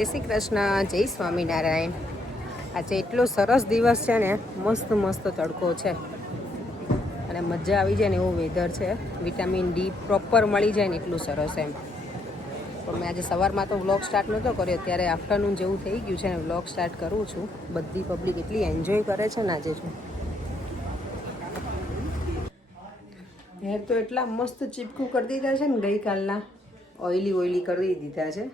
જય શ્રી કૃષ્ણ, જય સ્વામિનારાયણ. આજે એટલો સરસ દિવસ છે ને, મસ્ત મસ્ત તડકો છે અને મજા આવી જાય ને એવું વેધર છે. વિટામિન ડી પ્રોપર મળી જાય ને એટલું સરસ એમ. પણ મેં આજે સવારમાં તો વ્લોગ સ્ટાર્ટ નહોતો કર્યો, અત્યારે આફ્ટરનૂન જેવું થઈ ગયું છે ને વ્લોગ સ્ટાર્ટ કરું છું. બધી પબ્લિક એટલી એન્જોય કરે છે ને આજે. હેર તો એટલા મસ્ત ચીપકું કરી દીધા છે ને ગઈકાલના, ઓઇલી કરી દીધા છે.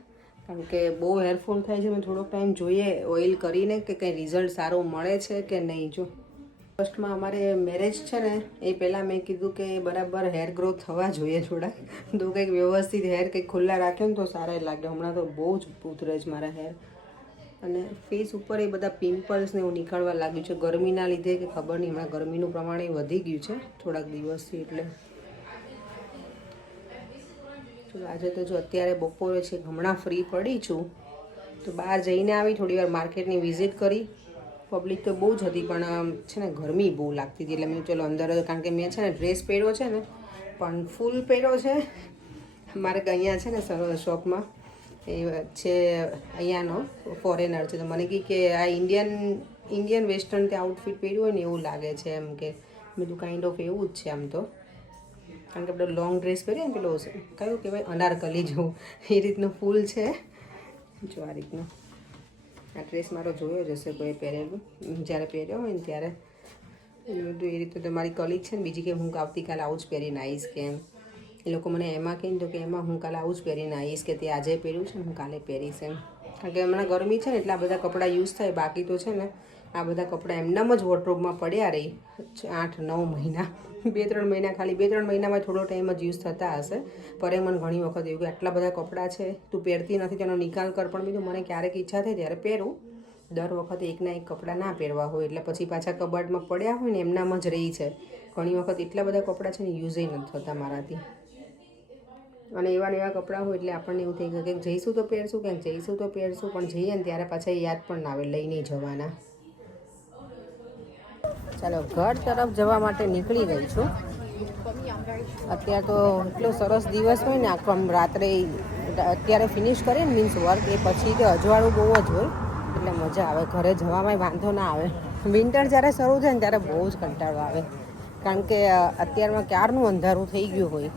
કારણ કે બહુ હેરફોલ થાય છે. મેં થોડોક ટાઈમ જોઈએ ઓઇલ કરીને કે કંઈ રિઝલ્ટ સારું મળે છે કે નહીં. જો ફર્સ્ટમાં અમારે મેરેજ છે ને એ પહેલાં મેં કીધું કે બરાબર હેર ગ્રોથ થવા જોઈએ થોડાક, તો કંઈક વ્યવસ્થિત હેર કંઈક ખુલ્લા રાખ્યો ને તો સારા લાગે. હમણાં તો બહુ જ ઉતરે છે મારા હેર અને ફેસ ઉપર એ બધા પિમ્પલ્સ ને એવું નીકળવા લાગ્યું છે ગરમીના લીધે કે ખબર નહીં. હમણાં ગરમીનું પ્રમાણ વધી ગયું છે થોડાક દિવસથી. એટલે આજે તો જો અત્યારે બપોરે છે, હમણાં ફ્રી પડી છું તો બહાર જઈને આવી, થોડી વાર માર્કેટની વિઝિટ કરી. પબ્લિક તો બહુ જ હતી પણ છે ને ગરમી બહુ લાગતી હતી એટલે મેં ચલો અંદર, કારણ કે મેં છે ને ડ્રેસ પહેર્યો છે ને પણ ફૂલ પહેર્યો છે. મારે અહીંયા છે ને શોપમાં એ છે અહીંયાનો ફોરેનર છે, તો મને કહે કે આ ઇન્ડિયન વેસ્ટર્ન તે આઉટફિટ પહેર્યું હોય ને એવું લાગે છે એમ. કે મેં તો કાઇન્ડ ઓફ એવું જ છે આમ તો, કારણ કે આપણે લોંગ ડ્રેસ પહેરીએ ને પેલો કયું કહેવાય અનારકલી જેવું, એ રીતનું ફૂલ છે. જો આ રીતનું આ ડ્રેસ મારો જોયો જ હશે કોઈ પહેરેલું, જ્યારે પહેર્યો હોય ને ત્યારે. એ રીતે તો મારી કલીગ છે ને બીજી કે હું આવતીકાલે આવું જ પહેરીને આવીશ કે એમ. એ લોકો મને એમાં કહીને તો કે એમાં હું કાલે આવું જ પહેરીને આવીશ કે તે આજે પહેર્યું છે ને હું કાલે પહેરીશ એમ. કારણ કે હમણાં ગરમી છે ને એટલે આ બધા કપડાં યુઝ થાય. બાકી તો છે ને આ બધા કપડાં એમનામ જ વોર્ડરોબમાં પડ્યા રહી 8-9 મહિના, 2-3 મહિના, ખાલી 2-3 મહિનામાં થોડો ટાઈમ જ યુઝ થતા હશે. પર એ મને ઘણી વખત એવું કે આટલા બધા કપડાં છે તું પહેરતી નથી, તેનો નિકાલ કર. પણ બીજું મને ક્યારેક ઈચ્છા થાય ત્યારે પહેરું. દર વખતે એકના એક કપડાં ના પહેરવા હોય એટલે પછી પાછા કબાટમાં પડ્યા હોય ને એમનામ જ રહી છે. ઘણી વખત એટલા બધા કપડાં છે ને યુઝ નથી થતા મારાથી. અને એવા ને એવા કપડાં હોય એટલે આપણને એવું થઈ ગયું કે જઈશું તો પહેરશું, ક્યાંક જઈશું તો પહેરશું, પણ જઈએ ને ત્યારે પાછા યાદ પણ ના આવે લઈ નહીં જવાના. ચાલો ઘર તરફ જવા માટે નીકળી ગઈ છું. અત્યારે તો એટલો સરસ દિવસ હોય ને, આખો રાત્રે અત્યારે ફિનિશ કરીએ ને મીન્સ વર્ક, એ પછી તો અજવાળું બહુ જ હોય એટલે મજા આવે. ઘરે જવામાં વાંધો ના આવે. વિન્ટર જ્યારે શરૂ થાય ને ત્યારે બહુ જ કંટાળો આવે, કારણ કે અત્યારમાં ક્યારનું અંધારું થઈ ગયું હોય.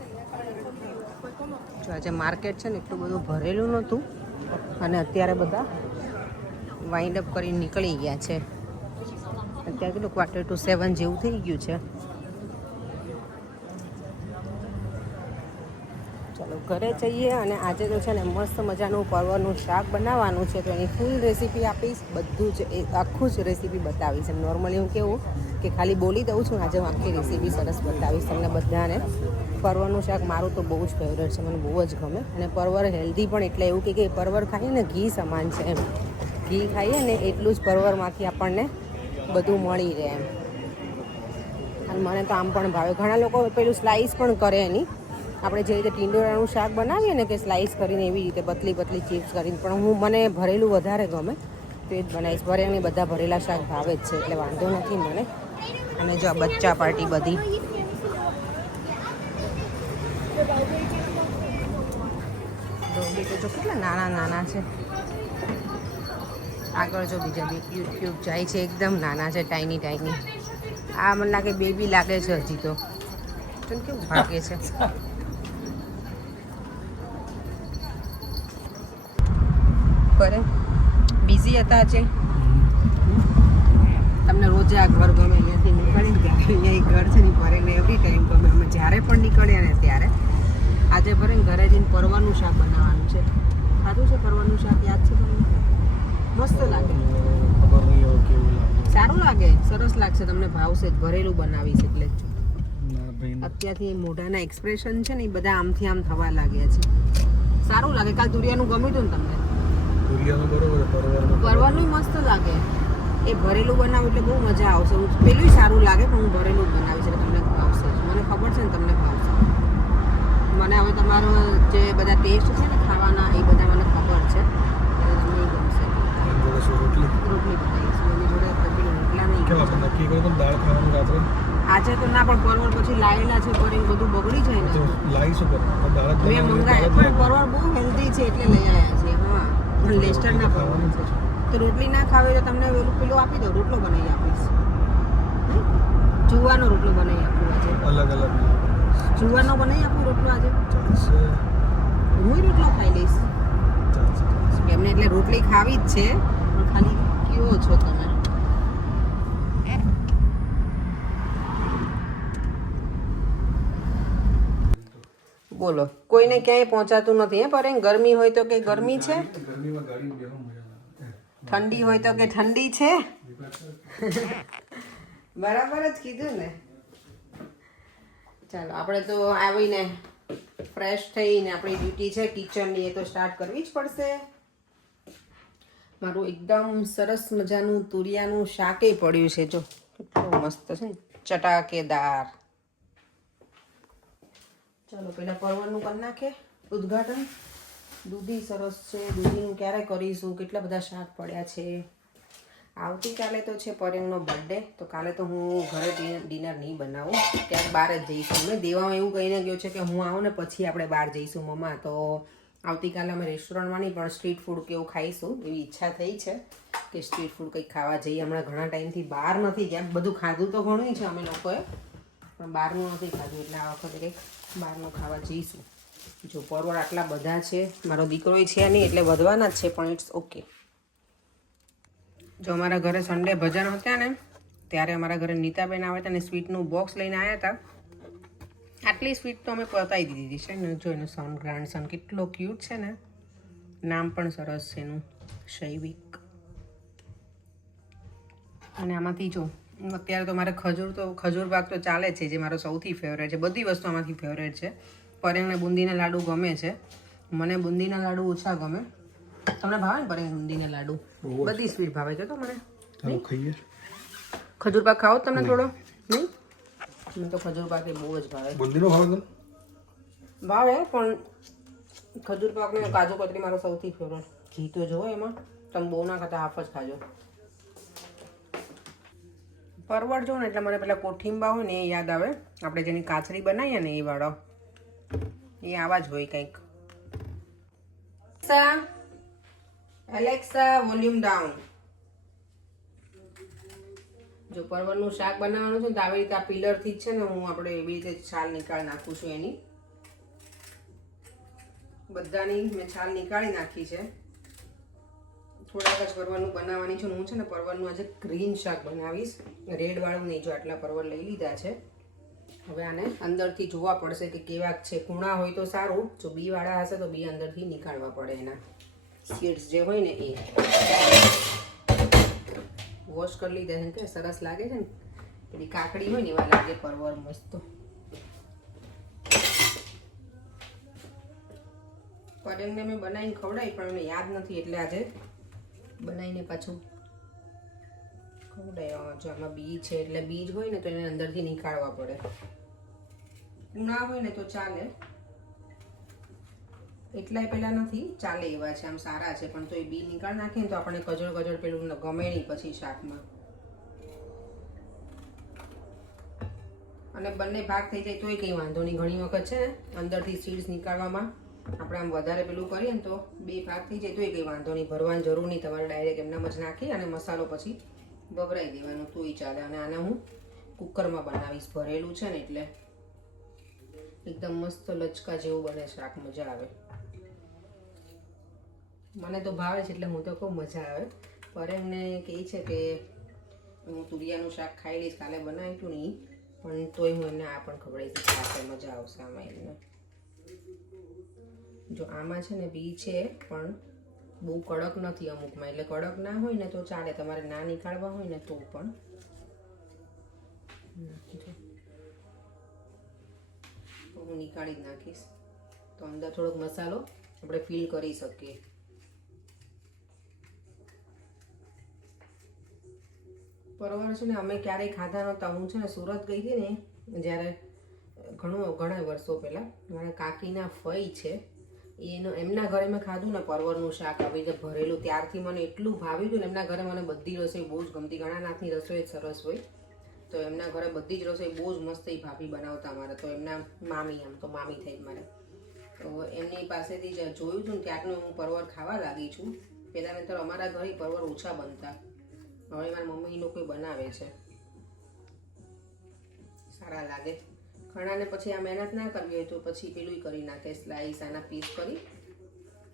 જો આજે માર્કેટ છે ને એટલું બધું ભરેલું નહોતું અને અત્યારે બધા વાઇન્ડ અપ કરીને નીકળી ગયા છે. અત્યારે કેટલું 6:45 જેવું થઈ ગયું છે. ચાલો ઘરે જઈએ. અને આજે તો છે ને મસ્ત મજાનું પરવરનું શાક બનાવવાનું છે, તો એની ફૂલ રેસીપી આપીશ. બધું જ આખું જ રેસીપી બતાવીશ. નોર્મલી હું કેવું કે ખાલી બોલી દઉં છું, આજે હું આખી રેસીપી સરસ બતાવીશ તમને બધાને. પરવરનું શાક મારું તો બહુ જ ફેવરેટ છે, મને બહુ જ ગમે. અને પરવર હેલ્ધી પણ, એટલે એવું કે પરવર ખાઈએ ને ઘી સમાન છે એમ. ઘી ખાઈએ ને એટલું જ પરવરમાંથી આપણને બધું મળી રહે એમ. અને મને તો આમ પણ ભાવે. ઘણા લોકો પેલું સ્લાઈસ પણ કરે એની, આપણે જે રીતે ટીંડોળાનું શાક બનાવીએ ને કે સ્લાઈસ કરીને એવી રીતે પતલી પતલી ચિપ્સ કરીને, પણ મને ભરેલું વધારે ગમે તો એ જ બનાવીશ. ભરેલી બધા ભરેલા શાક ભાવે જ છે એટલે વાંધો નથી મને. અને જો બચ્ચા પાર્ટી બધી ડોગી તો જો કેટલા નાના નાના છે. આગળ જો બીજા બે ક્યુબ જાય છે, એકદમ નાના છે, ટાઈની. આ મને લાગે બેબી લાગે છે હજી તો. કેવું ભાગે છે. બરે બિઝી હતા આજે. તમને રોજે આ ઘર ગમે ત્યાંથી નીકળીને ગયા. અહીંયા એક ઘર છે ને ભરેને એવરી ટાઈમ ગમે. અમે જ્યારે પણ નીકળ્યા ને ત્યારે. આજે ભરે ઘરે જઈને પરવરનું શાક બનાવવાનું છે. ખાધું છે પરવરનું શાક? યાદ છે તમને? મસ્ત લાગે. સારું લાગે, સરસ લાગશે, તમને ભાવશે જ. ભરેલું બનાવીશ એટલે જ. અત્યારથી મોઢાના એક્સપ્રેશન છે ને એ બધા આમથી આમ થવા લાગ્યા છે. સારું લાગે. કાલ તુરિયાનું ગમ્યું હતું ને તમને? પરવરનું મસ્ત લાગે. એ ભરેલું બનાવું એટલે બહુ મજા આવશે. પેલું સારું લાગે પણ હું ભરેલું જ બનાવીશ એટલે તમને ભાવશે. મને ખબર છે ને તમને ભાવશે. મને હવે તમારો જે બધા ટેસ્ટ છે ને ખાવાના એ બધા મને ખબર છે. તમને ગમશે. રોટલી બનાવીશ એની જોડે. પેલું રોટલા નહીં. આજે તો ના, પણ પરવર પછી લાયેલા છે પર એ બધું બગડી જાય ને. મેં મંગાયા પણ પરવર બહુ હેલ્ધી છે એટલે લઈ આવ્યા છે. હા પણ લેસ્ટરના પરવર છે. તો રોટલી ના ખાવે તો તમને પેલું આપી દો, રોટલો બનાવી આપીશ. જુવાનો રોટલો બનાવી આપું આજે. અલગ અલગ જુવાનો બનાવી આપું રોટલો આજે. હું રોટલો ખાઈ લઈશ. એમને એટલે રોટલી ખાવી જ છે, પણ ખાલી કેવો છો તમે? બોલો, કોઈને ક્યાંય પહોંચાતું નથી હે પર ગરમી હોય તો કે ગરમી છે, ઠંડી હોય તો કે ઠંડી છે. બરાબર જ કીધું ને. ચાલો આપણે તો આવીને ફ્રેશ થઈને આપણી ડ્યુટી છે કિચનની, એ તો સ્ટાર્ટ કરવી જ પડશે. મારું એકદમ સરસ મજાનું તુરિયાનું શાકે પડ્યું છે, જો કેટલું મસ્ત છે ને, ચટાકેદાર. ચાલો પેલા પરવળનું કરી નાખે ઉદ્ઘાટન. દૂધી સરસ છે, દૂધીનું ક્યારે કરીશું? કેટલા બધા શાક પડ્યા છે. આવતીકાલે તો છે પરેંગનો બર્થડે, તો કાલે તો હું ઘરે ડિનર નહીં બનાવું, ક્યાંક બહાર જ જઈશું. મેં દેવામાં એવું કહીને ગયો છે કે હું આવું ને પછી આપણે બહાર જઈશું મમ્મા. તો આવતીકાલે અમે રેસ્ટોરન્ટમાં નહીં પણ સ્ટ્રીટ ફૂડ કેવું ખાઈશું એવી ઈચ્છા થઈ છે કે સ્ટ્રીટ ફૂડ કંઈક ખાવા જઈએ. હમણાં ઘણા ટાઈમથી બહાર નથી ગયા. બધું ખાધું તો ઘણું છે અમે લોકોએ, પણ બહારનું નથી ખાધું, એટલે આ વખતે કંઈક બહારનું ખાવા જઈશું. જો પરવળ આટલા બધા છે, મારો દીકરો છે નહીં એટલે વધવાના જ છે, પણ ઇટ્સ ઓકે. જો અમારા ઘરે સન્ડે ભજન હતા ને, ત્યારે અમારા ઘરે નીતાબેન આવ્યા હતા ને સ્વીટનું બોક્સ લઈને આવ્યા હતા. આટલી સ્વીટ તો અમે પતાવી દીધી છે ને. જો એનો સન ગ્રાન્ડસન કેટલો ક્યુટ છે ને, નામ પણ સરસ છે એનું, શૈવિક. અને આમાંથી જો અત્યારે તો મારે ખજૂર પાક તો ચાલે છે, જે મારો સૌથી ફેવરેટ છે. બધી વસ્તુ આમાંથી ફેવરેટ છે. પરેંગને બુંદીના લાડુ ગમે છે, મને બુંદીના લાડુ ઓછા ગમે. તમને ભાવે ને પરેંગ બુંદીના લાડુ? બધી સ્વીટ ભાવે છે તો મને. ખજૂર પાક ખાઓ તમને થોડો? નહીં, મને તો ખજૂર પાક એ બહુ જ ભાવે. બુંદીનો ભાવે? ભાવે, પણ ખજૂર પાક ને કાજુ કતરી મારો સૌથી ફેવરેટ. ઘી તો જોવો એમાં, તમે બહુ ના ખાતા, હાફ જ ખાજો. પરવળ જો ને એટલે મને પેલા કોઠીંબા હોય ને એ યાદ આવે, આપણે જેની કાચરી બનાવીએ ને એ વાળો, એ આવા જ હોય કંઈક. Alexa volume down. જો પરવળનું શાક બનાવવાનું છે ને તો આવી રીતે આ પિલરથી જ છે ને હું આપણે એવી રીતે છાલ નીકાળી નાખું છું. એની બધાની મેં છાલ નીકાળી નાખી છે. થોડાક જ પરવળનું બનાવવાની છે. હું છે ને પરવળનું આજે ગ્રીન શાક બનાવીશ, રેડ વાળું નહીં. જો આટલા પરવળ લઈ લીધા છે. હવે આને અંદરથી જોવા પડશે કે કેવા છે. કૂણા હોય તો સારું, જો બી વાળા હશે તો બી અંદરથી નીકાળવા પડે. એના સીડ્સ જે હોય ને એ વોશ કરી લીધા છે. કે સરસ લાગે છે ને, પેલી કાકડી હોય ને એવા લાગે પરવળ મસ્ત. પરેંગને મેં બનાવીને ખવડાવી પણ મને યાદ નથી, એટલે આજે બનાવીને પાછું ખવડાવ્યા. જો આમાં બીજ છે એટલે બીજ હોય ને તો એને અંદરથી નીકાળવા પડે. ના હોય ને તો ચાલે, એટલાય પેલા નથી, ચાલે એવા છે, આમ સારા છે. પણ તો એ બી નીકાળ નાખીએ ને તો આપણે કજળ પેલું ગમે નહીં પછી શાકમાં. અને બંને ભાગ થઈ જાય તોય કંઈ વાંધો નહીં. ઘણી વખત છે ને અંદરથી સીડ્સ નીકાળવામાં આપણે આમ વધારે પેલું કરીએ ને તો બે ભાગ થઈ જાય તોય કંઈ વાંધો નહીં. ભરવાની જરૂર નહીં, તમારે ડાયરેક્ટ એમનામ જ નાખી અને મસાલો પછી ભભરાઈ દેવાનો તોય ચાલે. અને આને હું કુકરમાં બનાવીશ, ભરેલું છે ને એટલે એકદમ મસ્ત લચકા જેવું બને શાક, મજા આવે. મને તો ભાવે છે એટલે હું તો ખૂબ મજા આવે. પરેંગને કહે છે કે હું તુરિયાનું શાક ખાઈ લઈશ, કાલે બનાવ્યું નહીં, પણ તોય હું એમને આ પણ ખવડાવીશ, ખાશે, મજા આવશે આમાં એમને. જો આમાં છે ને બી છે પણ બહુ કડક નથી અમુકમાં, એટલે કડક ના હોય ને તો ચાલે. તમારે ના નીકાળવા હોય ને તો પણ હું નીકાળી જ નાખીશ, તો અંદર થોડોક મસાલો આપણે ફીલ કરી શકીએ. પરવળ છે ને અમે ક્યારેય ખાધા નહોતા. હું છે ને સુરત ગઈ હતી ને જ્યારે ઘણા વર્ષો પહેલાં, મારા કાકીના ફઈ છે એમના ઘરે મેં ખાધું ને પરવળનું શાક આવી રીતે ભરેલું, ત્યારથી મને એટલું ભાવ્યું હતું ને. એમના ઘરે મને બધી રસોઈ બહુ જ ગમતી, ગણાનાથની રસોઈ સરસ હોય, તો એમના ઘરે બધી જ રસોઈ બહુ જ મસ્ત એ ભાભી બનાવતા મારે. તો એમના મામી, આમ તો મામી થઈ મારે, તો એમની પાસેથી જોયું હતું ને ત્યારનું હું પરવળ ખાવા લાગી છું. પહેલાં તો અમારા ઘરે પરવર ઓછા બનતા, હવે મારી મમ્મી લોકો બનાવે છે, સારા લાગે. ઘણાને પછી આ મહેનત ના કરવી હોય તો પછી પેલું કરી નાખે, સ્લાઈસ આના પીસ કરી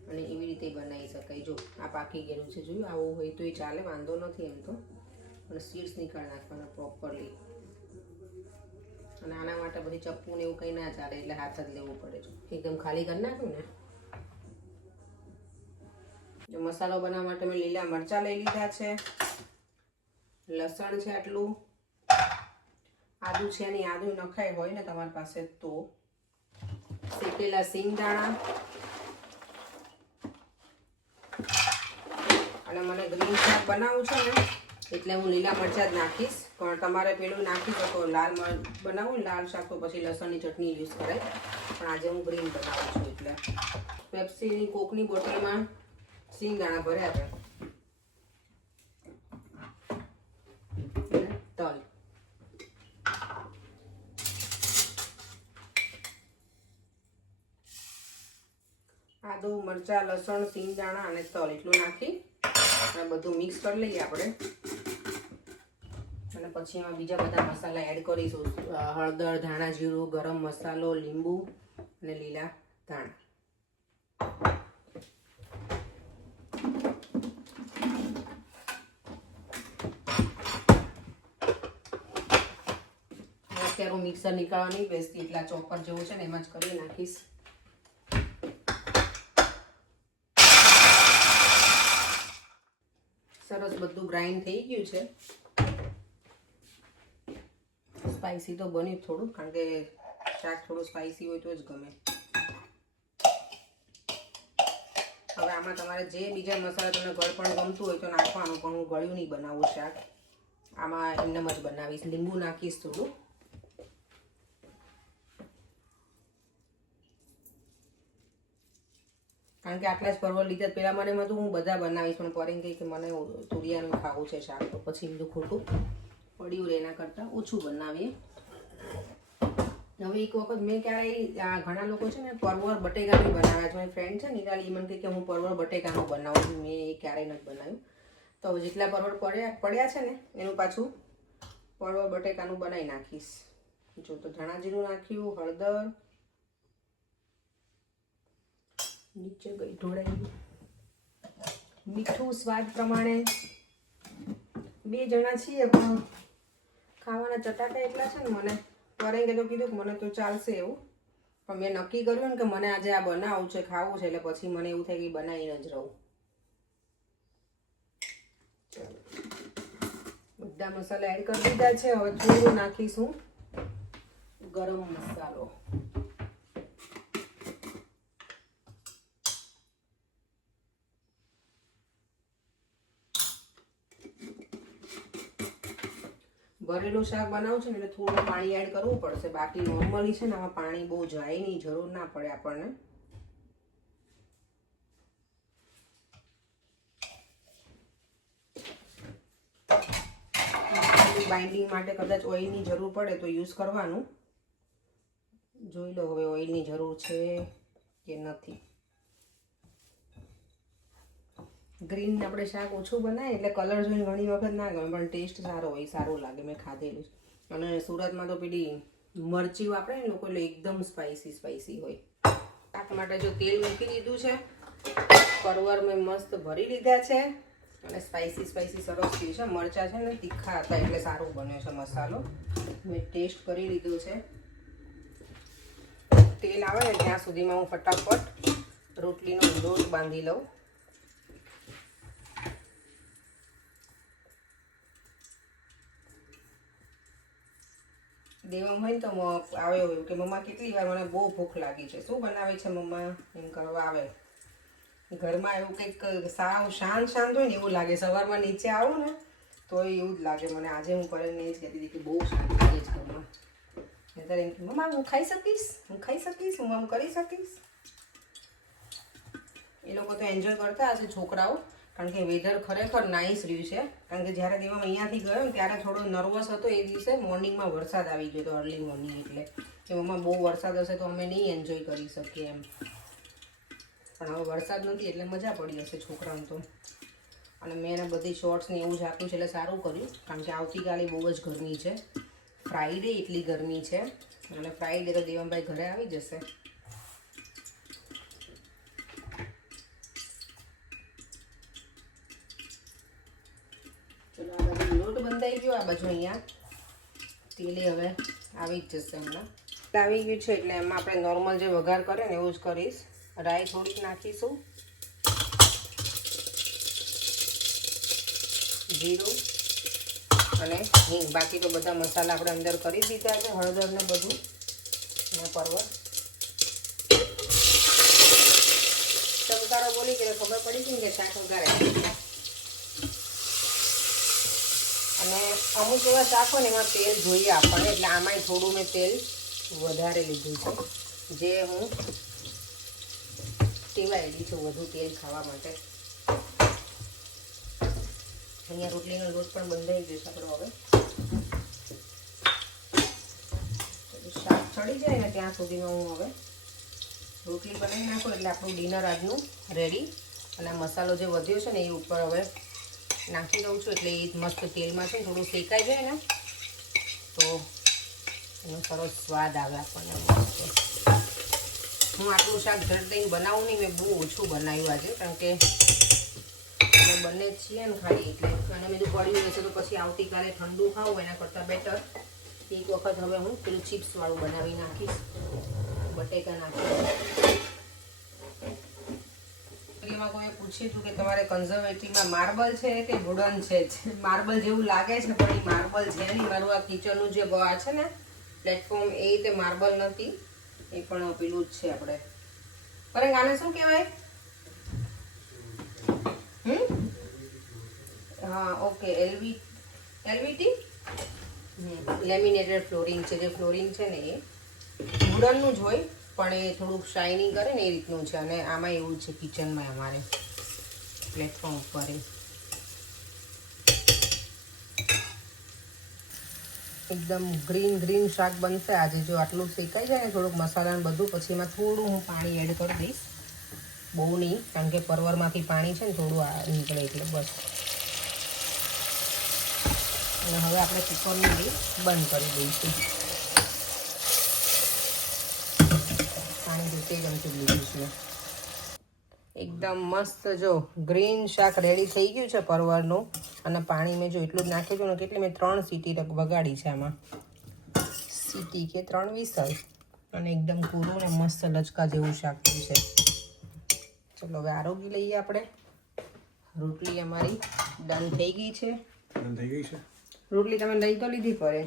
અને એવી રીતે બનાવી શકાય. જો આ પાકી ગયેલું છે, જોયું, આવું હોય તો એ ચાલે, વાંધો નથી એમ તો. અને સીડ્સ નીકાળી નાખવાના પ્રોપરલી. અને આના માટે પછી ચપ્પુ ને એવું કંઈ ના ચાલે, એટલે હાથ જ લેવું પડે. જો એકદમ ખાલી કરી નાખ્યું ને. જો મસાલો બનાવવા માટે મેં લીલા મરચાં લઈ લીધા છે, લસણ છે આટલું, આદુ છે, નહીં આદુ નખાય હોય ને તમારી પાસે તો, શેકેલા સિંગદાણા, અને મને ગ્રીન શાક બનાવવું છે ને એટલે હું લીલા મરચાં જ નાખીશ, પણ તમારે પેલું નાખી શકો લાલ બનાવું લાલ શાક તો પછી લસણની ચટણી યુઝ કરાય, પણ આજે હું ગ્રીન બનાવું છું. એટલે પેપ્સીની કોકની બોટલમાં સિંગદાણા ભર્યા છે, તલ, આદુ મરચાં લસણ સિંગદાણા અને તલ એટલું નાખી અને બધું મિક્સ કરી લઈએ આપણે. અને પછી એમાં બીજા બધા મસાલા એડ કરીશું, હળદર, ધાણા જીરું, ગરમ મસાલો, લીંબુ અને લીલા ધાણા. અત્યારે હું મિક્સર નીકાળવા નહીં બેસતી, એટલા ચોપર જેવું છે ને એમાં જ કરી નાખીશ. સરસ બધું ગ્રાઇન્ડ થઈ ગયું છે. સ્પાઈસી તો બન્યું થોડું, કારણ કે શાક થોડું સ્પાઈસી હોય તો જ ગમે. હવે આમાં તમારે જે બીજા મસાલા તમને ગળપણ ગમતું હોય તો નાખવાનું, પણ હું ગળ્યું નહીં બનાવું શાક, આમાં એમનેમ જ બનાવીશ. લીંબુ નાખીશ થોડું, કારણ કે આટલા જ પરવર લીધા. પેલા મને એમ હતું હું બધા બનાવીશ, પણ પરેન કહી કે મને તુરિયાનું ખાવું છે શાક, તો પછી બધું ખોટું પડ્યું રહે, એના કરતાં ઓછું બનાવીએ. હવે એક વખત મેં ક્યારેય, ઘણા લોકો છે ને પરવર બટેકાનું બનાવ્યા છે. મારી ફ્રેન્ડ છે નિરાલી, મને કહે કે હું પરવર બટેકાનું બનાવું છું, મેં એ ક્યારેય નથી બનાવ્યું. તો હવે જેટલા પરવર પડ્યા છે ને એનું પાછું પરવર બટેકાનું બનાવી નાખીશ. જો તો ધાણા જીરું નાખ્યું, હળદર, નીચે ગઈ ઢોળાઈ, મીઠું સ્વાદ પ્રમાણે. 2 જણા છીએ પણ ખાવાના ચટાકા એટલા છે ને, મને પરેંગે તો કીધું કે મને તો ચાલશે એવું, પણ મેં નક્કી કર્યું ને કે મને આજે આ બનાવવું છે, ખાવું છે, એટલે પછી મને એવું થાય કે બનાવીને જ રહું. બધા મસાલા એડ કરી દીધા છે. હવે થોડું નાખીશું ગરમ મસાલો. ભરેલું શાક બનાવું છે ને એટલે થોડું પાણી એડ કરવું પડશે, બાકી નોર્મલી છે ને આમાં પાણી બહુ જાય નહીં, જરૂર ના પડે આપણને. બાઇન્ડિંગ માટે કદાચ ઓઇલની જરૂર પડે તો યુઝ કરવાનું. જોઈ લો હવે ઓઇલની જરૂર છે કે નથી. ગ્રીન આપણે શાક ઓછું બનાવીએ એટલે કલર જોઈને ઘણી વખત ના ગમે, પણ ટેસ્ટ સારો હોય, સારું લાગે. મેં ખાધેલું છે. અને સુરતમાં તો પેલી મરચી વાપરે ને લોકો, એટલે એકદમ સ્પાઈસી હોય. શાક માટે જો તેલ મૂકી દીધું છે, પરવર મેં મસ્ત ભરી લીધા છે, અને સ્પાઈસી સરસ થયું છે. મરચાં છે ને તીખા હતા એટલે સારું બન્યો છે મસાલો. મેં ટેસ્ટ કરી લીધું છે. તેલ આવે ને ત્યાં સુધીમાં હું ફટાફટ રોટલીનો લોટ બાંધી લઉં. દેવમ હોય ને તો આવ્યો કે મમ્મા કેટલી વાર મને બહુ ભૂખ લાગી છે, શું બનાવે છે મમ્મા, એમ કરવા આવે. ઘરમાં એવું કંઈક સાવ શાંત હોય ને એવું લાગે. સવારમાં નીચે આવું ને તો એવું જ લાગે મને. આજે હું કરીને જ કહેતી હતી કે બહુ શાંત લાગે છે ઘરમાં. ત્યારે એમ કે મમ્મા હું ખાઈ શકીશ, હું આમ કરી શકીશ. એ લોકો તો એન્જોય કરતા હશે છોકરાઓ, કારણ કે વેધર ખરેખર નાઇસ રહ્યું છે. કારણ કે જ્યારે દેવમ અહીંયાથી ગયો ને ત્યારે થોડો નર્વસ હતો. એ દિવસે મોર્નિંગમાં વરસાદ આવી ગયો હતો, અર્લી મોર્નિંગ, એટલે કે મમ્મા બહુ વરસાદ હશે તો અમે નહીં એન્જોય કરી શકીએ એમ. પણ હવે વરસાદ નથી એટલે મજા પડી હશે છોકરાઓને તો. અને મેં એને બધી શોર્ટ્સ ને એવું જ આપ્યું છે એટલે સારું કર્યું, કારણ કે આવતીકાલે બહુ જ ગરમી છે. ફ્રાઈડે એટલી ગરમી છે, અને ફ્રાઈડે તો દેવમભાઈ ઘરે આવી જશે. ચલો આ બાજુ લોટ બંધાઈ ગયો, આ બાજુ અહીંયા તેલે હવે આવી જ જશે હમણાં. આવી ગયું છે એટલે એમાં આપણે નોર્મલ જે વઘાર કરે ને એવું જ કરીશ. રાઈ થોડીક નાખીશું, જીરું અને હિંગ. બાકી તો બધા મસાલા આપણે અંદર કરી દીધા છે, હળદર ને બધું અને પરવળ. ચમકારો બોલી કે ખબર પડી ગઈ કે શાક વઘારે. અને અમુક એવા શાક હોય ને એમાં તેલ જોઈએ આપણને, એટલે આમાંય થોડું મેં તેલ વધારે લીધું છે, જે હું ટેવાયેલી છું વધુ તેલ ખાવા માટે. અહીંયા રોટલીનો લોટ પણ બંધાઈ ગયો છે આપણો. હવે શાક ચડી જાય ને ત્યાં સુધીમાં હું હવે રોટલી બનાવી નાખું એટલે આપણું ડિનર આજનું રેડી. અને મસાલો જે વધ્યો છે ને એ ઉપર હવે નાખી દઉં છું, એટલે એ મસ્ત તેલમાં છે ને થોડું શેકાઈ જાય ને તો એનો સરસ સ્વાદ આવે આપણને. હું આટલું શાક ઝટ દઈને બનાવું નહીં, મેં બહુ ઓછું બનાવ્યું આજે, કારણ કે અમે બંને છીએ ને ખાલી, એટલે અને બધું પડ્યું રહેશે તો પછી આવતીકાલે ઠંડુ ખાવું એના કરતાં બેટર એક વખત હવે હું પેલું ચિપ્સવાળું બનાવી નાખીશ, બટેકા નાખીશ. એમાં કોઈ પૂછ્યું હતું કે તમારે કન્ઝર્વેટિવમાં માર્બલ છે કે વુડન છે? માર્બલ જેવું લાગે છે પણ એ માર્બલ છે નહીં. મારું આ કિચનનું જે આ છે ને પ્લેટફોર્મ, એ રીતે માર્બલ નથી, એ પણ પેલું જ છે આપણે. પણ આને શું કહેવાય? હા ઓકે, એલવીટી લેમિનેટેડ ફ્લોરિંગ છે. જે ફ્લોરિંગ છે ને એ વુડનનું જ હોય, પણ એ થોડુંક શાઇનિંગ કરે ને એ રીતનું છે. અને આમાં એવું છે કિચનમાં અમારે પ્લેટફોર્મ ઉપર એકદમ ગ્રીન શાક બનશે આજે. જો આટલું શેકાઈ જાય ને થોડુંક મસાલા બધું, પછી એમાં થોડું હું પાણી એડ કરી દઈશ, બહુ નહીં, કારણ કે પરવરમાંથી પાણી છે ને થોડું નીકળે એટલે બસ. અને હવે આપણે કુકરની લીડ બંધ કરી દઈશું. પાણી રીતે જ અમથું લીધું છે. એકદમ મસ્ત જો ગ્રીન શાક રેડી થઈ ગયું છે પરવરનું. અને પાણી મેં જો એટલું જ નાખ્યું હતું ને, કેટલી મેં 3 સીટી વગાડી છે આમાં, સીટી કે 3 વિસલ. અને એકદમ પૂરું ને મસ્ત લચકા જેવું શાક છે. ચલો હવે આરોગી લઈએ આપણે. રોટલી અમારી ડન થઈ ગઈ છે. રોટલી તમે લઈ તો લીધી પડે.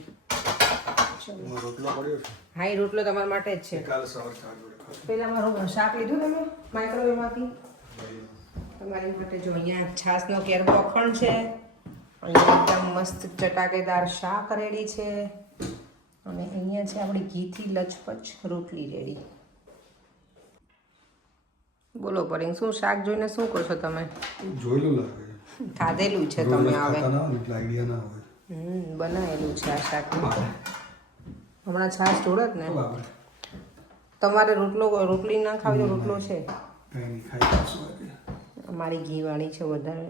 હા એ રોટલો તમારા માટે જ છે. પેલા મારું શાક લીધું તમે માઇક્રોવેવમાંથી તમારી માટે. જો અહીંયા છાશનો કેરબો પણ છે. અહીંયા એકદમ મસ્ત ચટાકેદાર શાક રેડી છે. અને અહીંયા છે આપણી ઘીથી લચપચ રોટલી રેડી. બોલો પરેશ, શું શાક જોઈને શું કહો છો તમે? જોયેલું લાગે, ખાધેલું છે તમે હવે? આઈડિયા ના હોય. બનાવેલું છે આ શાક. હમણાં છાશ જોડત ને તમારે. રોટલી ના ખાવી તો રોટલો છે. અમારી ઘીવાળી છે વધારે.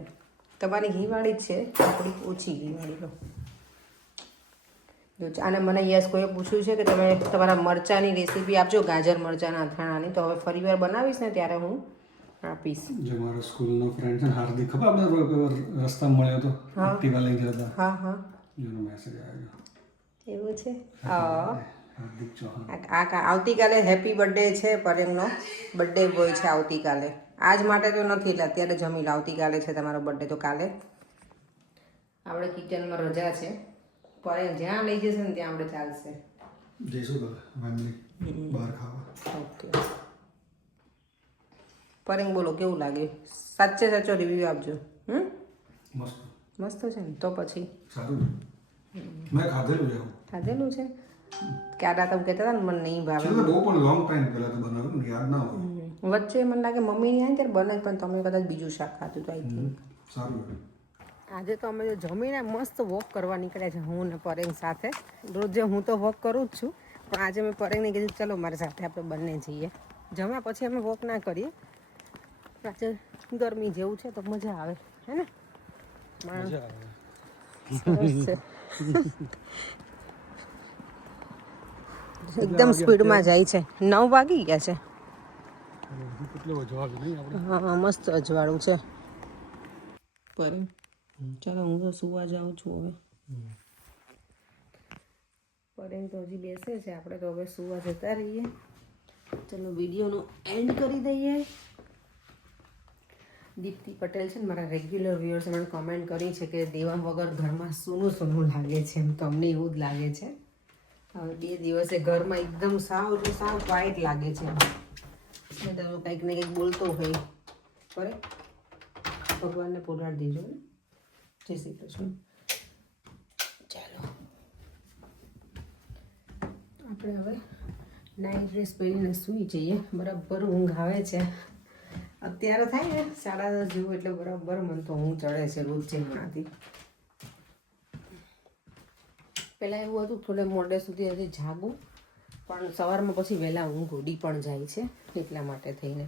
તમારી ઘીવાળી જ છે, થોડીક ઓછી ઘીવાળી લો. અને મને યસ કોઈએ પૂછ્યું છે કે તમે તમારા મરચાંની રેસીપી આપજો, ગાજર મરચાંના અથાણાની. તો હવે ફરી વાર બનાવીશ ને ત્યારે હું આપીશ. જે મારો સ્કૂલનો ફ્રેન્ડ છે ને હાર્દિક, ખબર આપણે રસ્તામાં મળ્યો તો, એક્ટિવા લઈને જતા. હા હા, એનો મેસેજ આવ્યો. એવું છે. હાર્દિક ચૌહાણ. આવતીકાલે હેપી બર્થડે છે પરેશનો. બર્થડે બોય છે આવતીકાલે. આજ માટે તો નથી, એટલે અત્યારે જમી લો. આવતીકાલે છે તમારો બર્થડે, તો કાલે આપણે કિચનમાં રજા છે. પરેશ જ્યાં લઈ જશે ને ત્યાં આપણે ચાલશે. જઈશું તો ફેમિલી બહાર ખાવા. ઓકે પરેશ બોલો કેવું લાગે? સાચો રિવ્યુ આપજો. મસ્ત મસ્ત છે ને? તો પછી સારું છે. મેં ખાધેલું છે. ખાધેલું છે ક્યારે તમે કહેતા હતા ને મને નહીં ભાવે. બહુ પણ લોંગ ટાઈમ પહેલા તો બનાવ્યું, યાદ ના હોય. વચ્ચે મને લાગે મમ્મીની આવી ત્યારે બનાવી, પણ તમે કદાચ બીજું શાક ખાધું તો આઈ થિંક. સારું. આજે તો અમે જમીને મસ્ત વોક કરવા નીકળ્યા છે, હું ને પરેશ સાથે. રોજે હું તો વોક કરું જ છું, પણ આજે મેં પરેશને કીધું ચલો મારી સાથે આપણે બંને જઈએ. જમ્યા પછી અમે વોક ના કરીએ, આજે ગરમી જેવું છે તો મજા આવે હે ને મજા આવે. સરસ છે એકદમ સ્પીડમાં જાય છે 9 વાગી ગયા છે અને હજી કેટલો જવાબ નહીં આપણે. હા મસ્ત અજવાળું છે પર ચાલો હું તો સુવા જાઉં છું હવે પરેમ તો હજી બેસે છે આપણે તો હવે સુવા જતા રહીએ ચલો વિડીયોનો એન્ડ કરી દઈએ દીપ્તિ પટેલ છે ને મારા રેગ્યુલર વ્યુઅર્સે મને કમેન્ટ કરી છે કે દેવા વગર ઘરમાં સૂનું સૂનું લાગે છે એમ તો અમને એવું જ લાગે છે હવે 2 દિવસે ઘરમાં એકદમ સાવ ક્વાઇટ લાગે છે બધા કંઈક ને કંઈક બોલતો હોય બરે ભગવાનને પોલાડી દેજો ને જય શ્રી કૃષ્ણ ચાલો આપણે હવે નાઇટ ડ્રેસ પહેરીને સૂઈ જઈએ બરાબર ઊંઘ આવે છે અત્યારે થાય ને 10:30 જેવું એટલે બરાબર મને તો ઊંઘ ચડે છે રોજ જેમણાથી પહેલાં એવું હતું થોડે મોડે સુધી હજી જાગું પણ સવારમાં પછી વહેલા ઊંઘ ઉડી પણ જાય છે એટલા માટે થઈને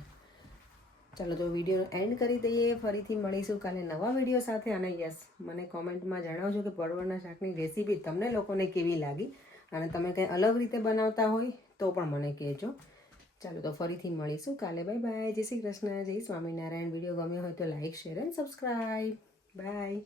ચાલો તો વિડીયો એન્ડ કરી દઈએ ફરીથી મળીશું કાલે નવા વિડીયો સાથે અને યસ મને કોમેન્ટમાં જણાવજો કે પરવળના શાકની રેસીપી તમને લોકોને કેવી લાગી અને તમે કંઈ અલગ રીતે બનાવતા હોય તો પણ મને કહેજો ચાલો તો ફરીથી મળીશું કાલે બાય બાય જય શ્રી કૃષ્ણ જય સ્વામિનારાયણ વિડીયો ગમ્યો હોય તો like share and subscribe by